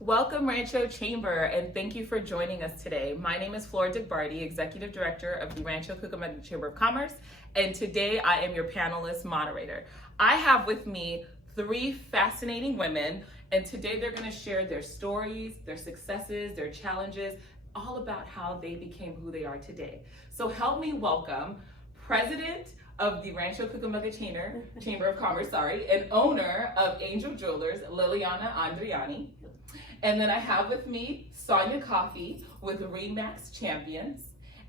Welcome Rancho Chamber, and thank you for joining us today. My name is Flora Dugbartey, Executive Director of the Rancho Cucamonga Chamber of Commerce, and today I am your panelist moderator. I have with me three fascinating women, and today they're going to share their stories, their successes, their challenges, all about how they became who they are today. So help me welcome President of the Rancho Cucamonga Chamber of Commerce, and owner of Angel Jewelers, Liliana Andriani. And then I have with me Sonja Coffee with ReMax Champions.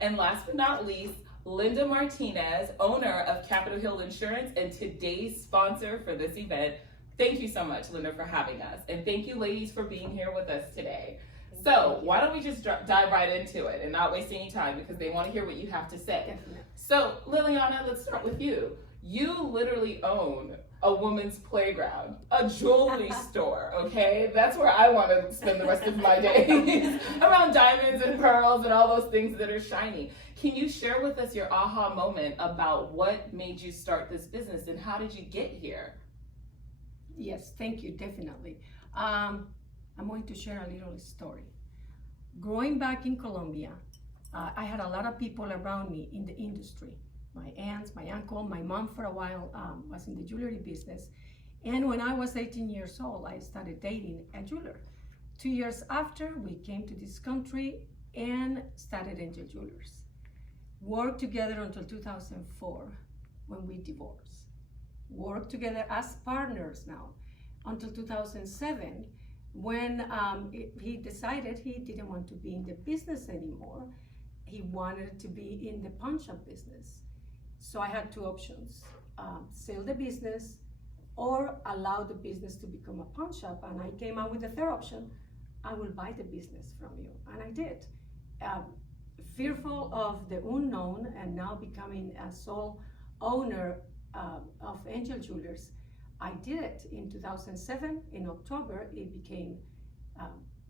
And last but not least, Linda Martinez, owner of Capitol Hill Insurance and today's sponsor for this event. Thank you so much, Linda, for having us. And thank you, ladies, for being here with us today. So why don't we just dive right into it and not waste any time, because they want to hear what you have to say. Definitely. So Liliana, let's start with you. You literally own a woman's playground, a jewelry store, okay? That's where I want to spend the rest of my days, around diamonds and pearls and all those things that are shiny. Can you share with us your aha moment about what made you start this business and how did you get here? Yes, thank you, definitely. I'm going to share a little story. Growing back in Colombia, I had a lot of people around me in the industry. My aunts, my uncle, my mom for a while was in the jewelry business. And when I was 18 years old, I started dating a jeweler. 2 years after, we came to this country and started Angel Jewelers. Worked together until 2004 when we divorced. Worked together as partners now until 2007 when he decided he didn't want to be in the business anymore. He wanted to be in the pawn shop business. So I had two options, sell the business or allow the business to become a pawn shop. And I came out with the third option, I will buy the business from you. And I did. Fearful of the unknown and now becoming a sole owner of Angel Jewelers, I did it in 2007. In October, it became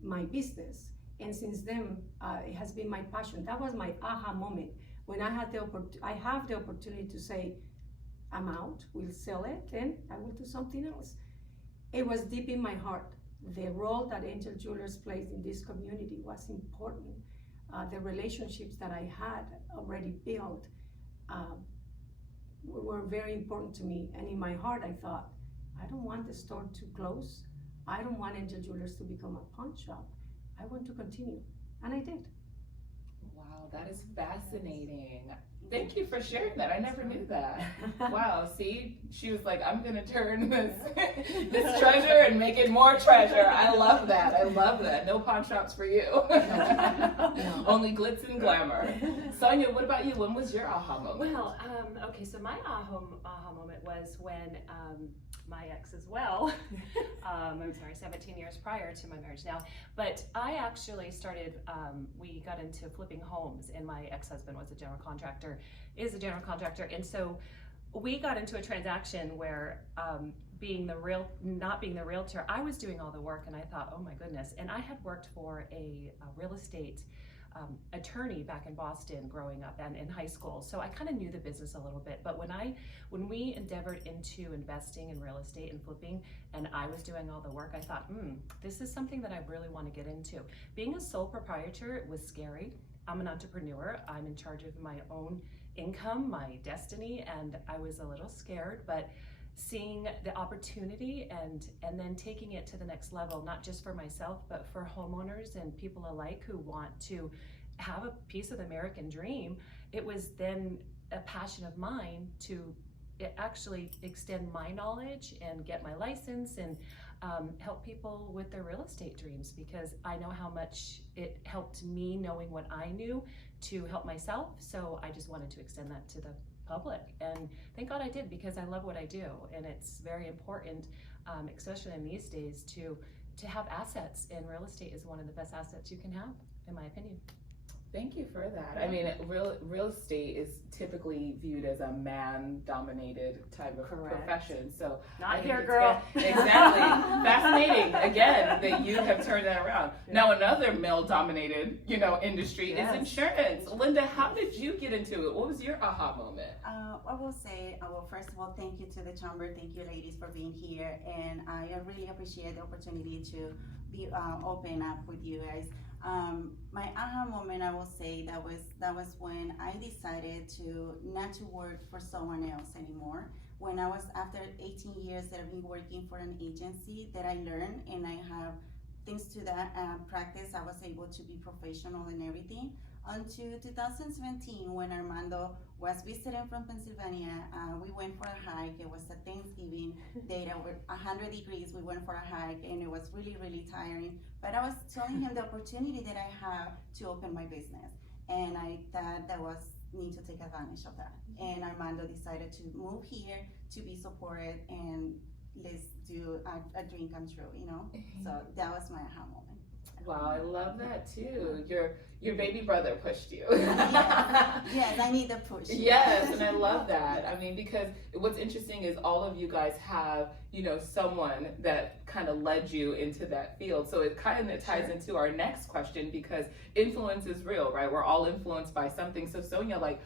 my business. And since then, it has been my passion. That was my aha moment. When I have the opportunity to say, I'm out, we'll sell it, and I will do something else. It was deep in my heart. The role that Angel Jewelers plays in this community was important. The relationships that I had already built were very important to me. And in my heart, I thought, I don't want the store to close. I don't want Angel Jewelers to become a pawn shop. I want to continue, and I did. Wow, that is fascinating. Thank you for sharing that. I never knew that. Wow, see, she was like, I'm gonna turn this treasure and make it more treasure. I love that. I love that. No pawn shops for you. No. Only glitz and glamour. Sonja, what about you? When was your aha moment? Well, okay, so my aha moment was when my ex as well, I'm sorry, 17 years prior to my marriage now, but I actually started, we got into flipping homes, and my ex-husband was a general contractor, and so we got into a transaction where not being the realtor, I was doing all the work, and I thought, oh my goodness, and I had worked for a real estate attorney back in Boston growing up and in high school, so I kind of knew the business a little bit. But when we endeavored into investing in real estate and flipping, and I was doing all the work, I thought, this is something that I really want to get into. Being a sole proprietor was scary. I'm an entrepreneur. I'm in charge of my own income, my destiny, and I was a little scared, but seeing the opportunity and then taking it to the next level, not just for myself, but for homeowners and people alike who want to have a piece of the American dream, it was then a passion of mine to actually extend my knowledge and get my license and help people with their real estate dreams, because I know how much it helped me knowing what I knew to help myself. So I just wanted to extend that to the public, and thank God I did, because I love what I do, and it's very important, especially in these days, to have assets, and real estate is one of the best assets you can have, in my opinion. Thank you for that. I mean, real estate is typically viewed as a man-dominated type of profession. So I Not think here, it's girl. Exactly. Fascinating. Again, that you have turned that around. Now, another male-dominated, industry is insurance. Linda, how did you get into it? What was your aha moment? I will say, well, first of all, thank you to the chamber. Thank you, ladies, for being here, and I really appreciate the opportunity to be open up with you guys. My aha moment, I will say, that was when I decided to not to work for someone else anymore. When I was, after 18 years that I've been working for an agency, that I learned, and I have, thanks to that practice, I was able to be professional and everything. Until 2017, when Armando was visiting from Pennsylvania, we went for a hike. It was a Thanksgiving day that were 100 degrees. We went for a hike, and it was really, really tiring. But I was telling him the opportunity that I have to open my business, and I thought that was need to take advantage of that. And Armando decided to move here to be supported, and let's do a dream come true, So that was my aha moment. Wow, I love that too. Your baby brother pushed you. Yes, I need the push. Yes, and I love that. I mean, because what's interesting is all of you guys have, someone that kind of led you into that field. So it kind of ties into our next question, because influence is real, right? We're all influenced by something. So Sonja,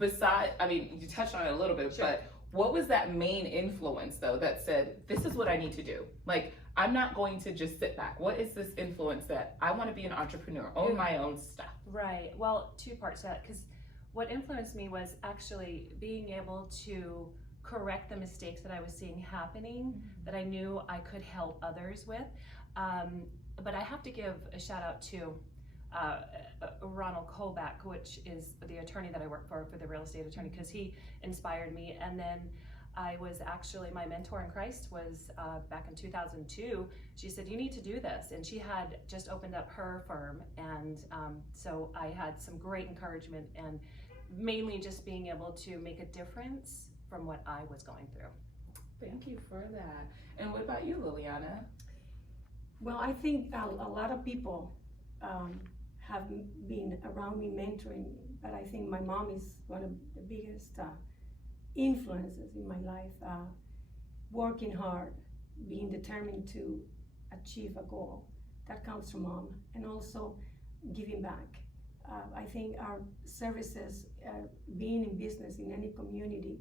you touched on it a little bit, but what was that main influence though that said, this is what I need to do? I'm not going to just sit back. What is this influence that I want to be an entrepreneur, own my own stuff? Right. Well, two parts to that, because what influenced me was actually being able to correct the mistakes that I was seeing happening, that I knew I could help others with. But I have to give a shout out to Ronald Kolbach, which is the attorney that I work for the real estate attorney, because he inspired me. And then I was actually, my mentor in Christ was back in 2002. She said, you need to do this. And she had just opened up her firm. And so I had some great encouragement, and mainly just being able to make a difference from what I was going through. Thank you for that. And what about you, Liliana? Well, I think a lot of people have been around me mentoring me, but I think my mom is one of the biggest influences in my life. Working hard, being determined to achieve a goal, that comes from mom, and also giving back. I think our services, being in business in any community,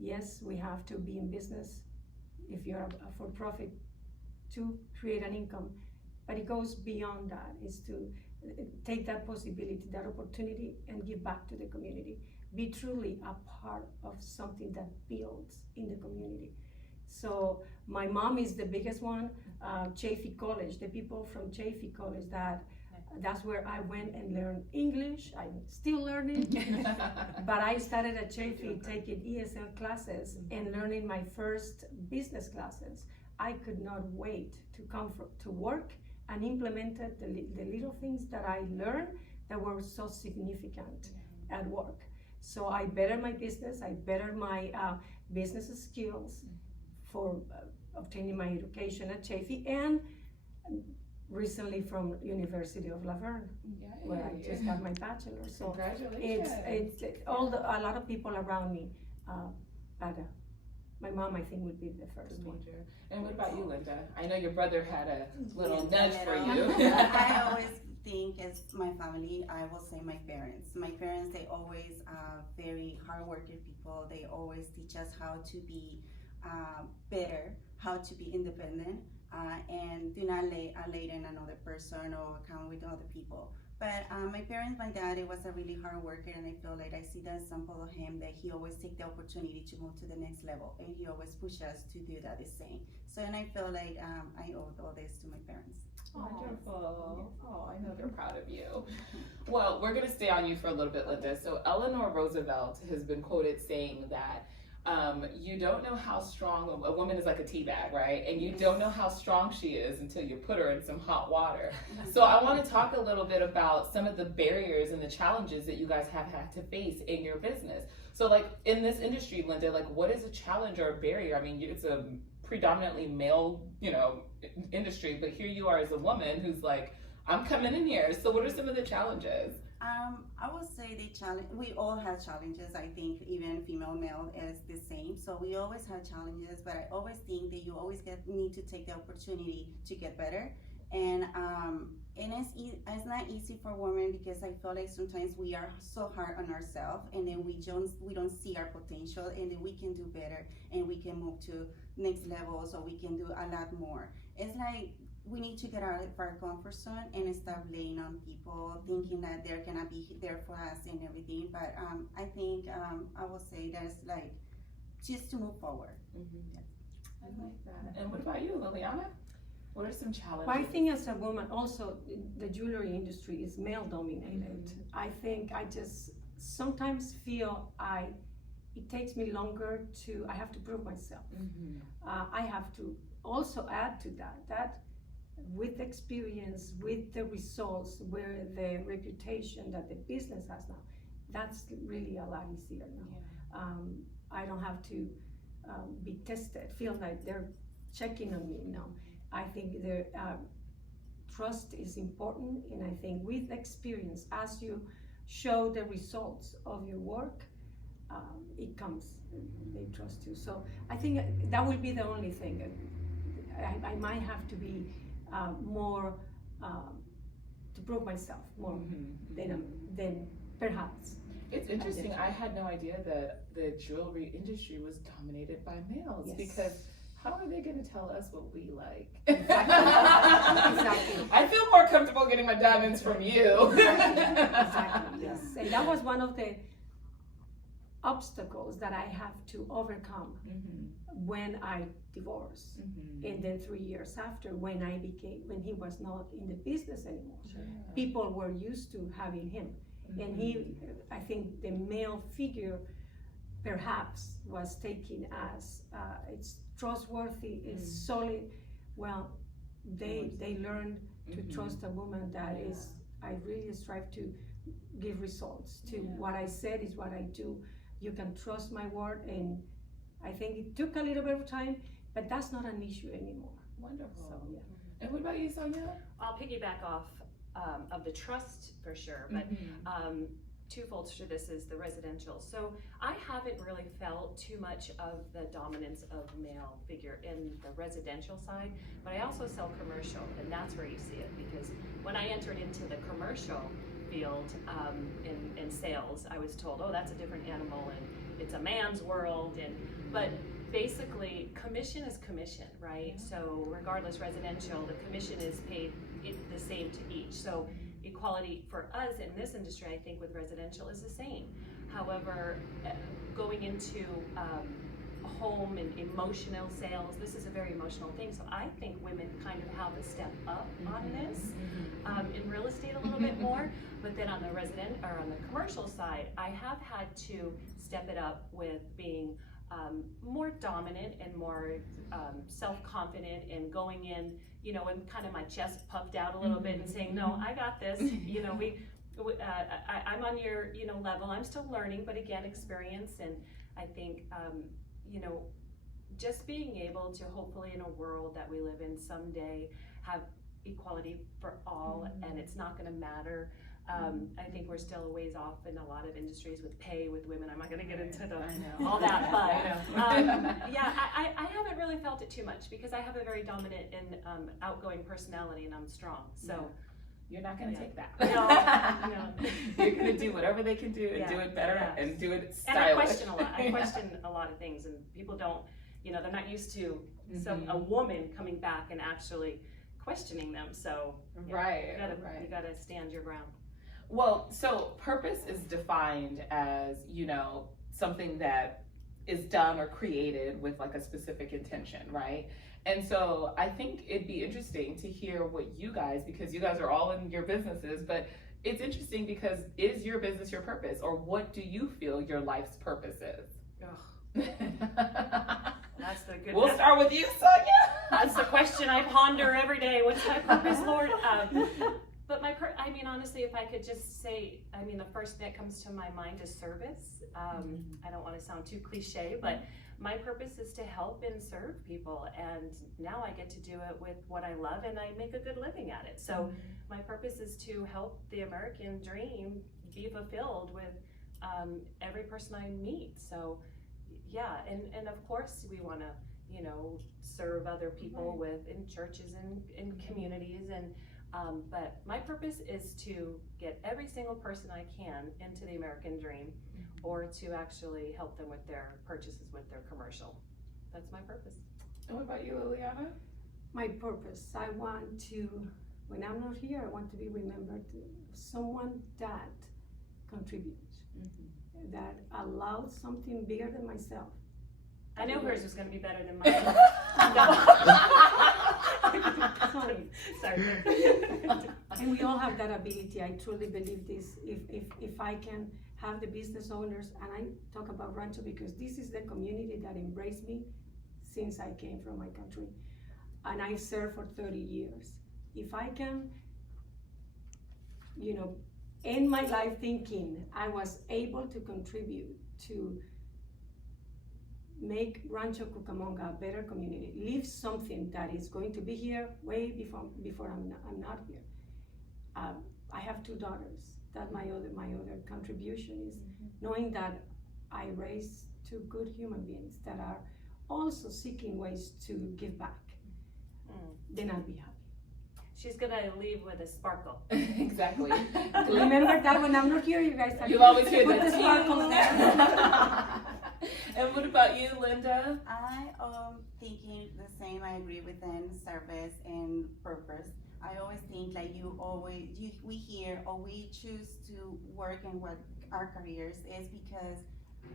yes, we have to be in business if you're a for-profit to create an income, but it goes beyond that. Is to take that possibility, that opportunity, and give back to the community. Be truly a part of something that builds in the community. So my mom is the biggest one. Chaffee College, the people from Chaffee College, that's where I went and learned English. I'm still learning, but I started at Chaffee taking ESL classes and learning my first business classes. I could not wait to come to work and implemented the little things that I learned that were so significant at work. So I bettered my business, I bettered my business skills for obtaining my education at Chaffee, and recently from University of Laverne, where I just got my bachelor's. So congratulations. It's a lot of people around me, but my mom, I think, would be the first one. And what about you, Linda? I know your brother had a little nudge for you. I always think, as my family, I will say my parents. My parents, they always are very hardworking people. They always teach us how to be better, how to be independent, and do not lay in another person or count with other people. But my parents, my dad, it was a really hard worker, and I feel like I see the example of him, that he always take the opportunity to move to the next level, and he always pushes us to do that the same. So, and I feel like I owe all this to my parents. Wonderful. Oh, I know they're proud of you. Well, we're going to stay on you for a little bit, Linda. So Eleanor Roosevelt has been quoted saying that you don't know how strong a woman is, like a tea bag, right? And you don't know how strong she is until you put her in some hot water. So I want to talk a little bit about some of the barriers and the challenges that you guys have had to face in your business. So like in this industry, Linda, like what is a challenge or a barrier? I mean, it's a predominantly male, industry, but here you are as a woman who's like, I'm coming in here. So what are some of the challenges? I would say the challenge, we all have challenges. I think even female, male is the same. So we always have challenges, but I always think that you always need to take the opportunity to get better. And it's not easy for women because I feel like sometimes we are so hard on ourselves, and then we don't see our potential, and then we can do better, and we can move to next level, so we can do a lot more. It's like we need to get out of our comfort zone and stop laying on people, thinking that they're gonna be there for us and everything. But I think I will say that's like just to move forward. Mm-hmm. I like that. And what about you, Liliana? What are some challenges? Well, I think as a woman, also the jewelry industry is male dominated. Mm-hmm. I think I just sometimes feel it takes me longer I have to prove myself. Mm-hmm. I have to also add to that with experience, with the results, where the reputation that the business has now, that's really a lot easier now. Yeah. I don't have to be tested, feel like they're checking on me now. I think the trust is important, and I think with experience, as you show the results of your work, it comes, they trust you. So I think that will be the only thing. I might have to be more to prove myself more than perhaps. It's interesting. I had no idea that the jewelry industry was dominated by males. Yes. Because how are they going to tell us what we like? Exactly. I feel more comfortable getting my diamonds from you. Exactly. Yes. And that was one of the obstacles that I have to overcome when I divorced, and then 3 years after, when he was not in the business anymore. Sure. People were used to having him, and I think the male figure perhaps was taken as it's trustworthy, it's solid. Well, they learned to trust a woman that is. I really strive to give results to what I said is what I do. You can trust my word, and I think it took a little bit of time, but that's not an issue anymore. Wonderful. So, yeah. And what about you, Sonja? I'll piggyback off of the trust for sure, but twofold to this is the residential. So I haven't really felt too much of the dominance of male figure in the residential side, but I also sell commercial, and that's where you see it, because when I entered into the commercial field in sales, I was told, oh, that's a different animal, and it's a man's world, but basically commission is commission, right? So regardless, residential, the commission is paid the same to each. So equality for us in this industry, I think with residential is the same. However, going into home and emotional sales, this is a very emotional thing. So I think women kind of have a step up on this in real estate a little bit more. But then on the on the commercial side, I have had to step it up with being more dominant and more self-confident, and going in, and kind of my chest puffed out a little bit and saying, no, I got this. I'm on your, level. I'm still learning, but again, experience. And I think, just being able to hopefully in a world that we live in someday have equality for all, and it's not going to matter. I think we're still a ways off in a lot of industries with pay with women. I'm not going to get into all that, but I haven't really felt it too much because I have a very dominant and outgoing personality, and I'm strong. So you're not going to take that. No. You're going to do whatever they can do and do it better and do it stylish. And I question a lot. I question a lot of things, and people don't. They're not used to a woman coming back and actually questioning them. So you gotta stand your ground. Well, so purpose is defined as, something that is done or created with like a specific intention, right? And so I think it'd be interesting to hear what you guys, because you guys are all in your businesses, but it's interesting because is your business your purpose, or what do you feel your life's purpose is? That's the good. We'll start with you, Sonja. That's the question I ponder every day. What's my purpose, Lord? But I mean, honestly, if I could just say, I mean, the first thing that comes to my mind is service. I don't want to sound too cliche, but my purpose is to help and serve people. And now I get to do it with what I love, and I make a good living at it. So my purpose is to help the American dream be fulfilled with every person I meet. So yeah, and of course we want to, you know, serve other people with in churches and in communities, and but my purpose is to get every single person I can into the American dream, or to actually help them with their purchases with their commercial. That's my purpose. And what about you, Liliana? My purpose, I want to, when I'm not here, I want to be remembered as someone that contributes, that allowed something bigger than myself. I know hers was going to be better than mine. Sorry. And we all have that ability. I truly believe this. If I can have the business owners, and I talk about Rancho because this is the community that embraced me since I came from my country, and I served for 30 years. If I can, you know, end my life thinking I was able to contribute to make Rancho Cucamonga a better community, leave something that is going to be here way before I'm not here. I have 2 daughters. That my other contribution is knowing that I raised 2 good human beings that are also seeking ways to give back. Then I'll be happy. She's gonna leave with a sparkle. Exactly. Remember that when I'm not here, you guys have You'll always hear put the sparkles there. And what about you, Linda? I am thinking the same. I agree with them, service and purpose. I always think like we hear or we choose to work in what our careers is because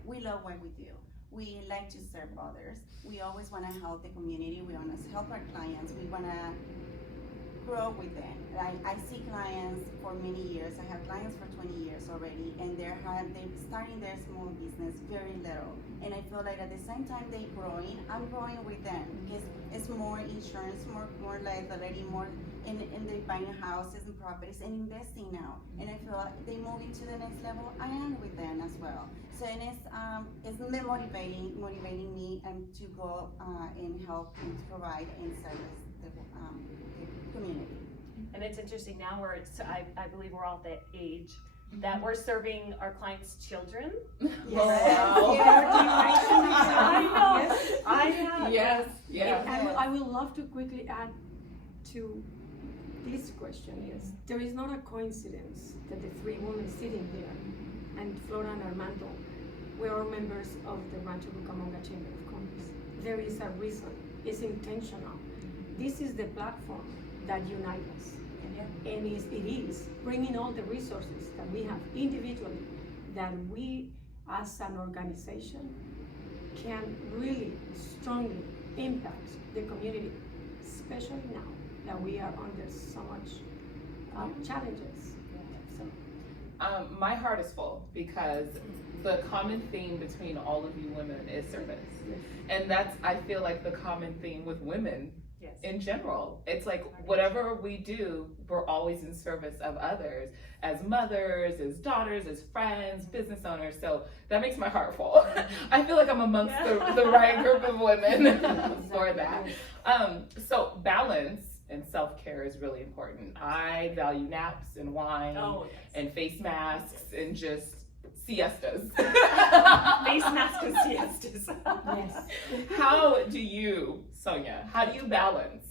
we love what we do. We like to serve others. We always want to help the community. We want to help our clients. We want to grow with them. I see clients for many years. I have clients for 20 years already, and they're starting their small business very little. And I feel like at the same time they're growing, I'm growing with them because it's more insurance, more liability, more, and they're buying houses and properties and investing now. And I feel like they moving to the next level. I am with them as well. So and it's motivating me to go and help and provide and service the community. And it's interesting now I believe we're all at the age that we're serving our clients' children. I know. Yes. And I would love to quickly add to this question is, there is not a coincidence that the 3 women sitting here, and Flora and Armando, we're all members of the Rancho Cucamonga Chamber of Commerce. There is a reason. It's intentional. This is the platform that unites us. And it is bringing all the resources that we have individually, that we as an organization can really strongly impact the community, especially now that we are under so much challenges. So. My heart is full because the common theme between all of you women is service. And that's, I feel like, the common theme with women in general. It's like whatever we do, we're always in service of others, as mothers, as daughters, as friends, business owners. So that makes my heart full. I feel like I'm amongst the right group of women for that. So balance and self-care is really important. I value naps and wine and face masks and just siestas. Face masks and siestas. Yes. How do you, Sonja, how do you balance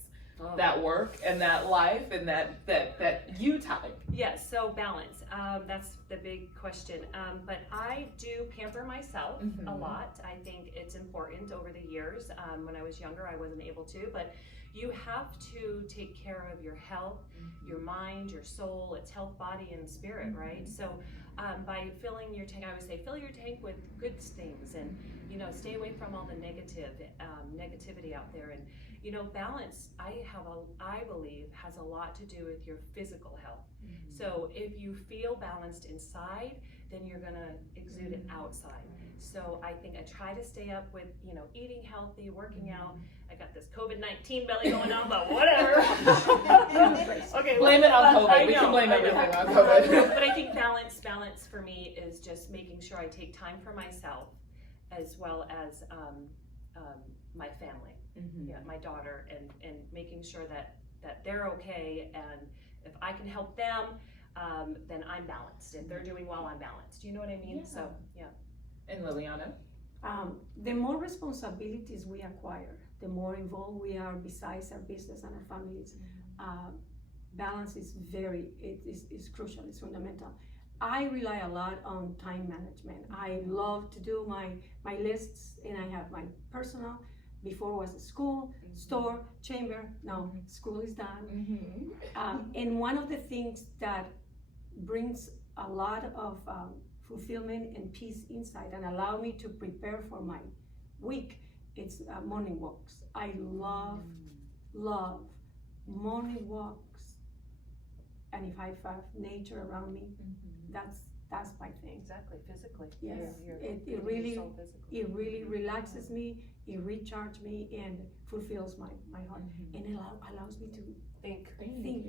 that work and that life and that you time? Yes, so balance. That's the big question. But I do pamper myself a lot. I think it's important over the years. When I was younger, I wasn't able to, but you have to take care of your health, your mind, your soul. It's health, body, and spirit, right? So by filling your tank, I would say fill your tank with good things, and stay away from all the negativity out there. And balance, I believe, has a lot to do with your physical health. So if you feel balanced inside, then you're gonna exude it outside. So I think I try to stay up with eating healthy, working out. I got this COVID-19 belly going on, but whatever. Okay, Blame it on I COVID. We can know, blame I know. everything on COVID. But I think balance for me is just making sure I take time for myself as well as my family, Mhm. yeah, my daughter, and making sure that they're okay, and if I can help them, then I'm balanced. If they're doing well, I'm balanced. You know what I mean? Yeah. So, yeah. And Liliana? The more responsibilities we acquire, the more involved we are besides our business and our families. Balance is is crucial, it's fundamental. I rely a lot on time management. I love to do my lists, and I have my personal, before was a school, store, chamber, now school is done. And one of the things that brings a lot of fulfillment and peace inside and allow me to prepare for my week, it's morning walks. I love morning walks, and if I have nature around me, that's my thing. Exactly, physically. Yes, You're it putting really yourself physically. it really relaxes me, it recharges me, and fulfills my heart, and it allows me to Think. think.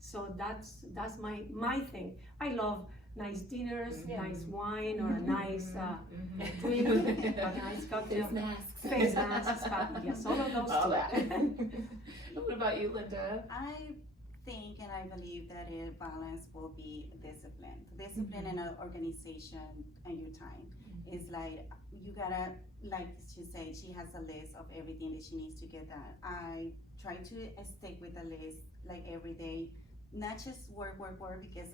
So that's my thing. I love nice dinners, nice wine, or a nice drink, a nice cocktail, face masks, yes, all of those All too. that. What about you, Linda? I think and I believe that a balance will be discipline. Discipline in an organization and your time. It's like you gotta, like she said, she has a list of everything that she needs to get done. I try to stick with the list like every day, not just work, because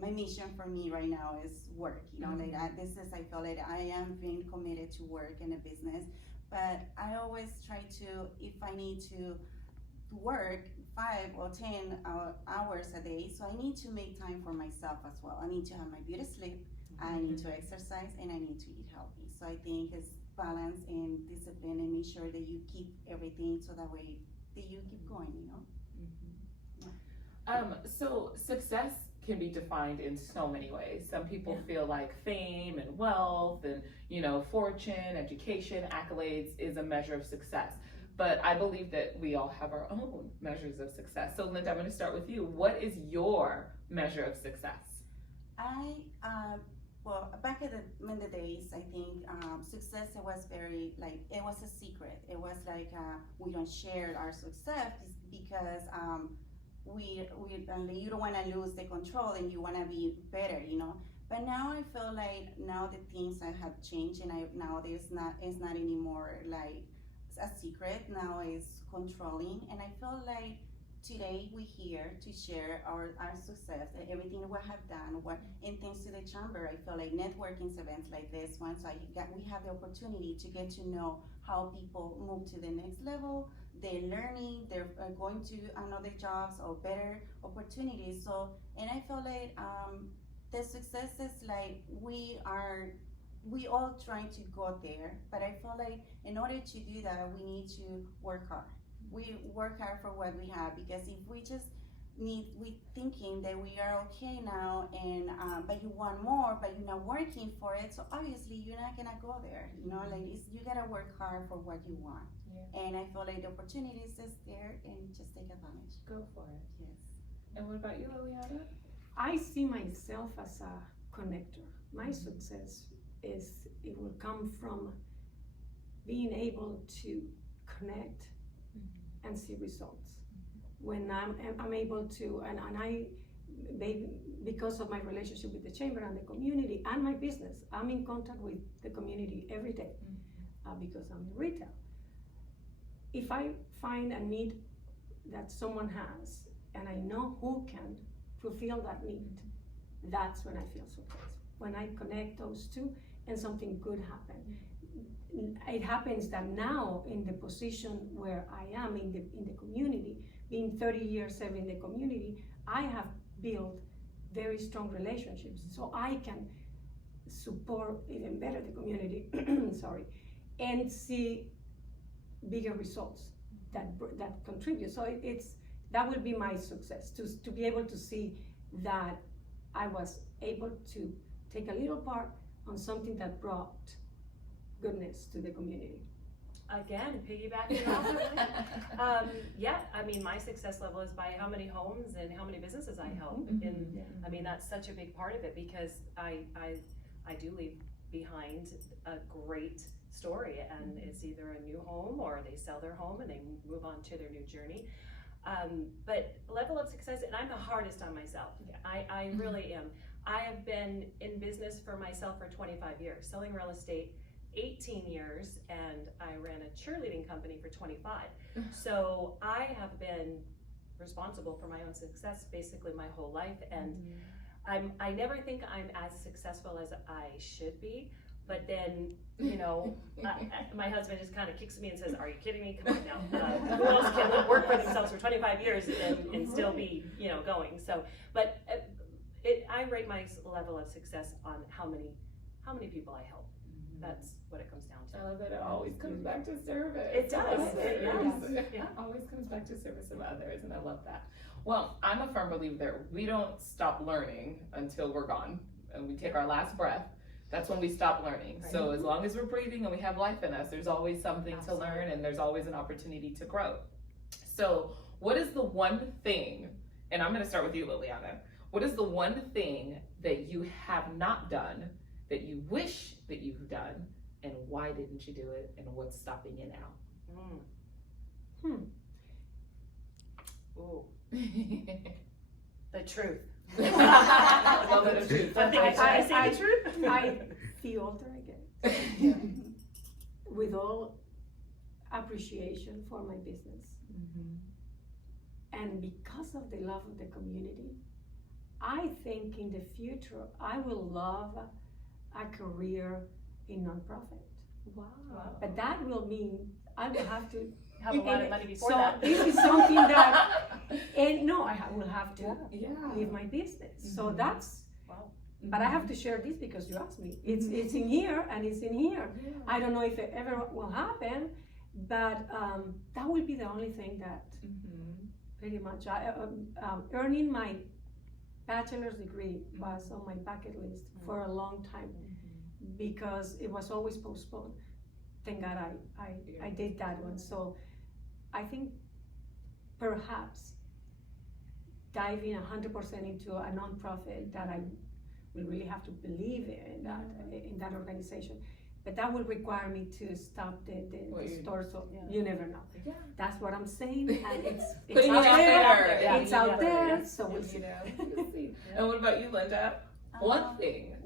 my mission for me right now is work. You know, like I feel like I am being committed to work in a business, but I always try to, if I need to work 5 or 10 hours a day, so I need to make time for myself as well. I need to have my beauty sleep, I need to exercise, and I need to eat healthy. So I think it's balance and discipline, and make sure that you keep everything so that way that you keep going, you know. So success can be defined in so many ways. Some people feel like fame and wealth and, fortune, education, accolades is a measure of success. But I believe that we all have our own measures of success. So Linda, I'm going to start with you. What is your measure of success? Well, back in the days, I think success, it was very, it was a secret. It was like, we don't share our success because you don't want to lose the control, and you want to be better, But now I feel like now the things have changed, and now it's not anymore like a secret. Now it's controlling, and I feel like today we're here to share our success and everything we have done. And thanks to the chamber, I feel like networking events like this one, so we have the opportunity to get to know how people move to the next level. They're learning, they're going to another jobs or better opportunities. So, and I feel like the success is like we all trying to go there, but I feel like in order to do that, we need to work hard. We work hard for what we have, because if we just we thinking that we are okay now, and but you want more, but you're not working for it, so obviously you're not gonna go there. You gotta work hard for what you want. And I feel like the opportunities is there, and just take advantage. Go for it. Yes. And what about you, Liliana? I see myself as a connector. My success it will come from being able to connect and see results. When I'm able to, and I, because of my relationship with the chamber and the community and my business, I'm in contact with the community every day because I'm in retail. If I find a need that someone has, and I know who can fulfill that need, that's when I feel successful. When I connect those two and something good happens. It happens that now, in the position where I am in the community, being 30 years serving the community, I have built very strong relationships, so I can support even better the community, and see bigger results that contribute. So that will be my success, to be able to see that I was able to take a little part on something that brought goodness to the community. again, piggybacking off of it. Yeah, I mean, my success level is by how many homes and how many businesses I help. And I mean, that's such a big part of it, because I do leave behind a great story, and it's either a new home or they sell their home and they move on to their new journey. But level of success, and I'm the hardest on myself. I really am. I have been in business for myself for 25 years, selling real estate 18 years, and I ran a cheerleading company for 25. So I have been responsible for my own success basically my whole life, and I never think I'm as successful as I should be. But then, you know, my husband just kind of kicks me and says, "Are you kidding me? Come on now. Who else can work for themselves for 25 years and still be, you know, going?" So, but I rate my level of success on how many people I help. That's what it comes down to. I love that it always comes back to service. It does. It does. Yeah. Always comes back to service of others, and I love that. Well, I'm a firm believer that we don't stop learning until we're gone, and we take our last breath. That's when we stop learning. Right. So as long as we're breathing and we have life in us, there's always something to learn, and there's always an opportunity to grow. So what is the one thing, and I'm going to start with you, Liliana. What is the one thing that you have not done that you wish that you've done, and why didn't you do it, and what's stopping you now? Ooh. The truth. I love the truth. I say the truth. The older I get, with all appreciation for my business, and because of the love of the community, I think in the future I will love a career in nonprofit. Wow. But that will mean I will have to have a lot of money before so that. This is something that, and no, I will have to leave my business. So that's, but I have to share this because you asked me. It's in here and it's in here. I don't know if it ever will happen, but that will be the only thing that pretty much, earning my bachelor's degree was on my bucket list for a long time because it was always postponed. Thank God I did that one. So I think perhaps diving 100% into a nonprofit that I will really have to believe in that organization. But that will require me to stop the store, so you never know. Yeah. That's what I'm saying, and it's out there. Yeah. It's out there, so we'll see. And what about you, Linda? One thing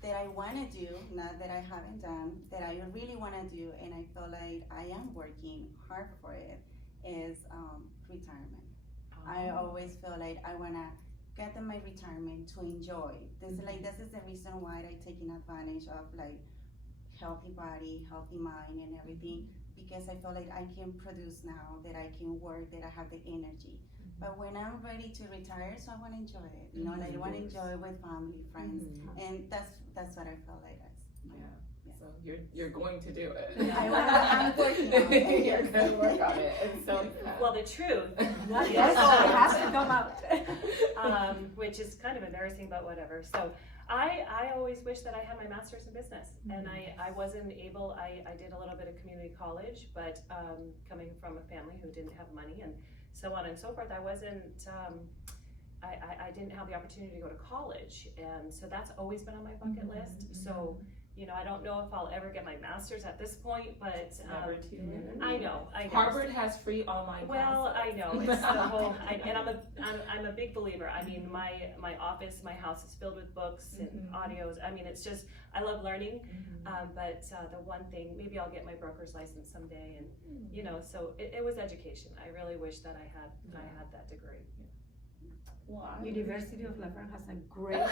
that I want to do, not that I haven't done, that I really want to do, and I feel like I am working hard for it, is retirement. I always feel like I want to get in my retirement to enjoy. This is the reason why I taking advantage of like healthy body, healthy mind, and everything, because I feel like I can produce now, that I can work, that I have the energy. But when I'm ready to retire, so I want to enjoy it, you know, and I want to enjoy it with family, friends, and that's what I feel like. So you're going to do it. I'm working on it. You're going to work on it. And so, well, the truth, yes, it has to come out. which is kind of embarrassing, but whatever. So I always wish that I had my master's in business, and I wasn't able. I did a little bit of community college, but coming from a family who didn't have money and so on and so forth, I wasn't. I didn't have the opportunity to go to college, and so that's always been on my bucket list. So, you know, I don't know if I'll ever get my master's at this point, but I know. Harvard has free online classes. Well, I know it's the whole, and I'm a big believer. I mean, my office, my house is filled with books and audios. I mean, it's just I love learning. But the one thing, maybe I'll get my broker's license someday, and you know, so it was education. I really wish that I had that degree. Wow. University of Laverne has a great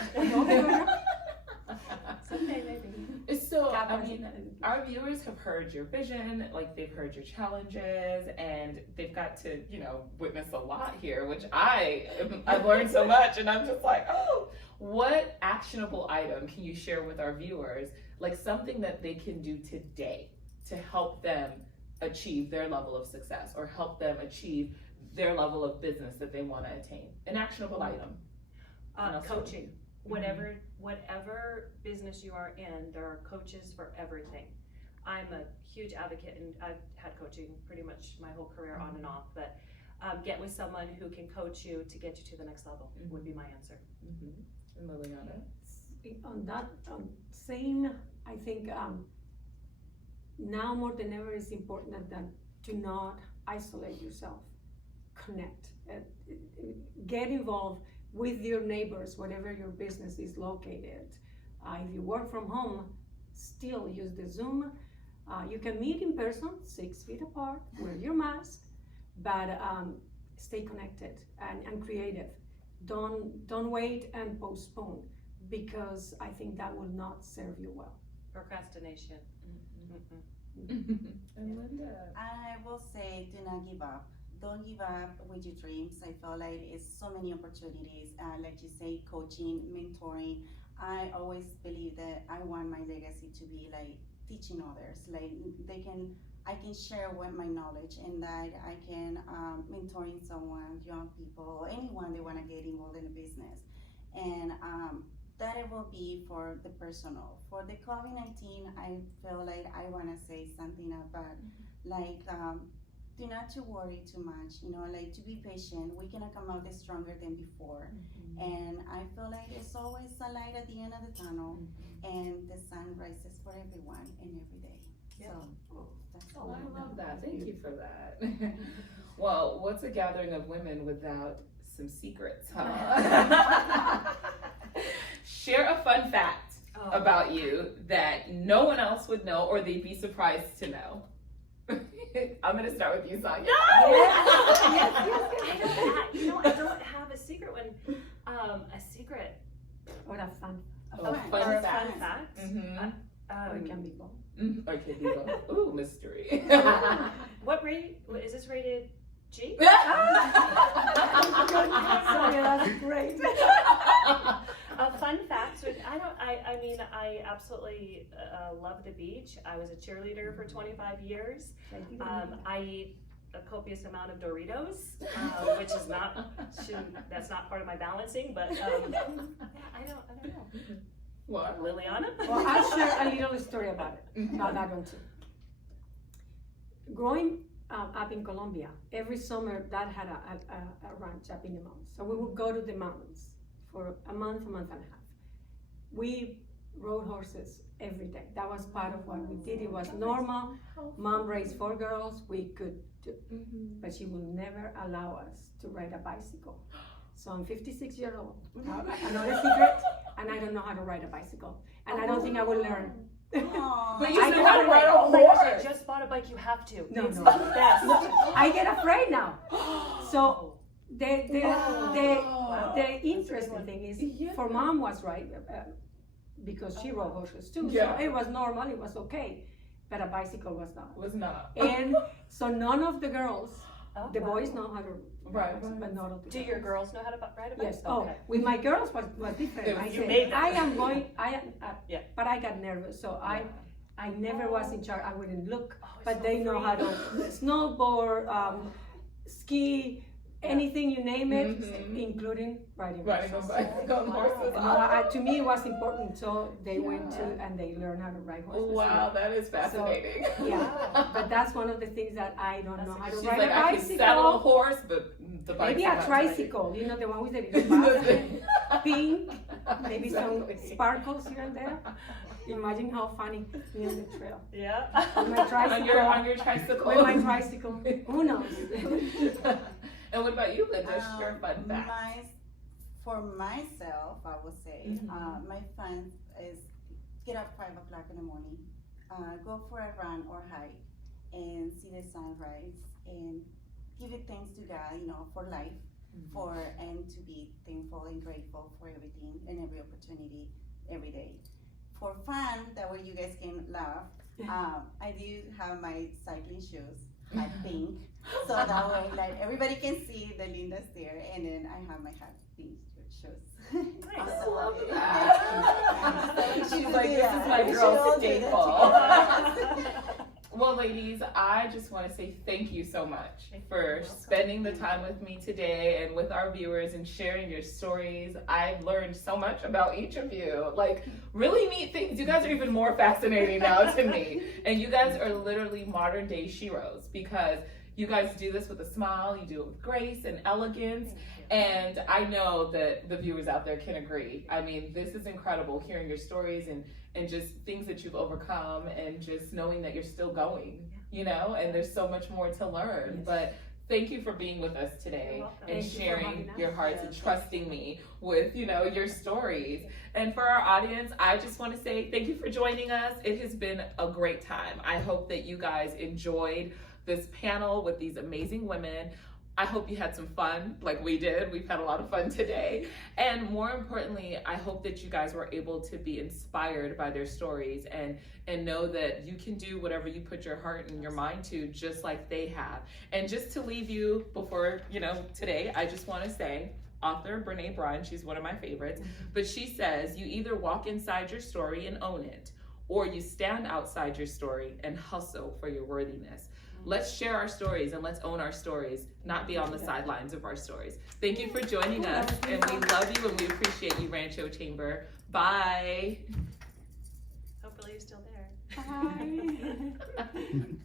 someday maybe. So I mean, our viewers have heard your vision, like they've heard your challenges, and they've got to, you know, witness a lot here, which I've learned so much, and I'm just like, oh, what actionable item can you share with our viewers, like something that they can do today to help them achieve their level of success, or help them achieve their level of business that they want to attain? An actionable item. Coaching. Whatever business you are in, there are coaches for everything. I'm a huge advocate, and I've had coaching pretty much my whole career on and off, but get with someone who can coach you to get you to the next level would be my answer. And Liliana? On that same, I think now more than ever it's important that to not isolate yourself. Connect, get involved with your neighbors, whatever your business is located. If you work from home, still use the Zoom. You can meet in person, 6 feet apart, wear your mask, but stay connected and creative. Don't wait and postpone, because I think that will not serve you well. Procrastination. And Linda? I will say, do not give up. Don't give up with your dreams. I feel like it's so many opportunities. Like you say, coaching, mentoring. I always believe that I want my legacy to be like teaching others. Like I can share with my knowledge, and that I can mentoring someone, young people, anyone that want to get involved in a business. And that it will be for the personal. For the COVID-19, I feel like I want to say something about like, do not to worry too much, like to be patient. We cannot come out stronger than before. And I feel like there's always a light at the end of the tunnel, and the sun rises for everyone and every day. Yeah. So that's Oh, all. I love that. Thank you for that. Well, what's a gathering of women without some secrets, huh? Share a fun fact about you that no one else would know, or they'd be surprised to know. I'm gonna start with you, Sonja. Yes. I don't have a secret one. A secret. What a fun. Oh, Fun. fun Or a fact. fun fact. Or it can be both. Or can be both. Ooh, mystery. What is this rated G? Sorry, that's great. Fun facts. I absolutely love the beach. I was a cheerleader for 25 years. I eat a copious amount of Doritos, which is that's not part of my balancing, but I don't know. What? Liliana? Well, I'll share a little story about it, about that one too. Growing up in Colombia, every summer Dad had a ranch up in the mountains. So we would go to the mountains for a month and a half. We rode horses every day. That was part of what we did. It was normal. Mom raised 4 girls. We could do, but she would never allow us to ride a bicycle. So I'm 56 years old. Another secret, and I don't know how to ride a bicycle. And I don't think I will learn. But you know how to ride a Oh my gosh, I horse. just bought a bike. You have to. No, It's no. the best. I get afraid now. So the interesting thing is, for Mom was right, because she rode horses too. Yeah. So it was normal, it was okay, but a bicycle was not. Was not. And so none of the girls, the wow. boys know how to Right. but not of the Do your girls know how to ride a bike? Yes. Okay. Oh, with my girls was different. I You said, made them. I am going. Yeah. But I got nervous, so I never was in charge. I wouldn't look. Oh, it's But so they know how to snowboard, ski, anything you name it, including riding Riding horses. a bike on horses. To me, it was important. So they went to and they learned how to ride horses. Wow, that is fascinating. Yeah, but that's one of the things that I don't know how to She's ride like, a I bicycle. can saddle a horse, but the bike. Maybe a tricycle, the one with the little bus, pink, maybe some sparkles here and there. Imagine how funny in the trail. Yeah. On my tricycle. on your tricycle. With my tricycle. Who knows? And what about you, Linda? Share fun facts. For myself, I would say, my fun is get up 5 o'clock in the morning, go for a run or hike, and see the sunrise, and give it thanks to God, for life, and to be thankful and grateful for everything and every opportunity every day. For fun, that way you guys can laugh. I do have my cycling shoes, hot pink, so that way like everybody can see the Linda's there, and then I have my hot pink shoes. I love that. She's like, this is my girl staple. Well, ladies, I just want to say thank you so much for You're welcome. spending the time with me today and with our viewers and sharing your stories. I've learned so much about each of you. Like, really neat things. You guys are even more fascinating now to me. And you guys are literally modern day sheroes because you guys do this with a smile, you do it with grace and elegance. And I know that the viewers out there can agree. I mean, this is incredible hearing your stories and just things that you've overcome and just knowing that you're still going, you know, and there's so much more to learn. Yes. But thank you for being with us today welcome. and Thank you for sharing having us. your hearts and Yes. trusting me with, you know, your stories. And for our audience, I just want to say thank you for joining us. It has been a great time. I hope that you guys enjoyed this panel with these amazing women. I hope you had some fun like we did. We've had a lot of fun today. And more importantly, I hope that you guys were able to be inspired by their stories and know that you can do whatever you put your heart and your mind to, just like they have. And just to leave you before, you know, today, I just want to say, author Brene Brown, she's one of my favorites, but she says, you either walk inside your story and own it, or you stand outside your story and hustle for your worthiness. Let's share our stories and let's own our stories, not be on the sidelines of our stories. Thank you for joining us, and we love you and we appreciate you, Rancho Chamber. Bye. Hopefully you're still there. Bye.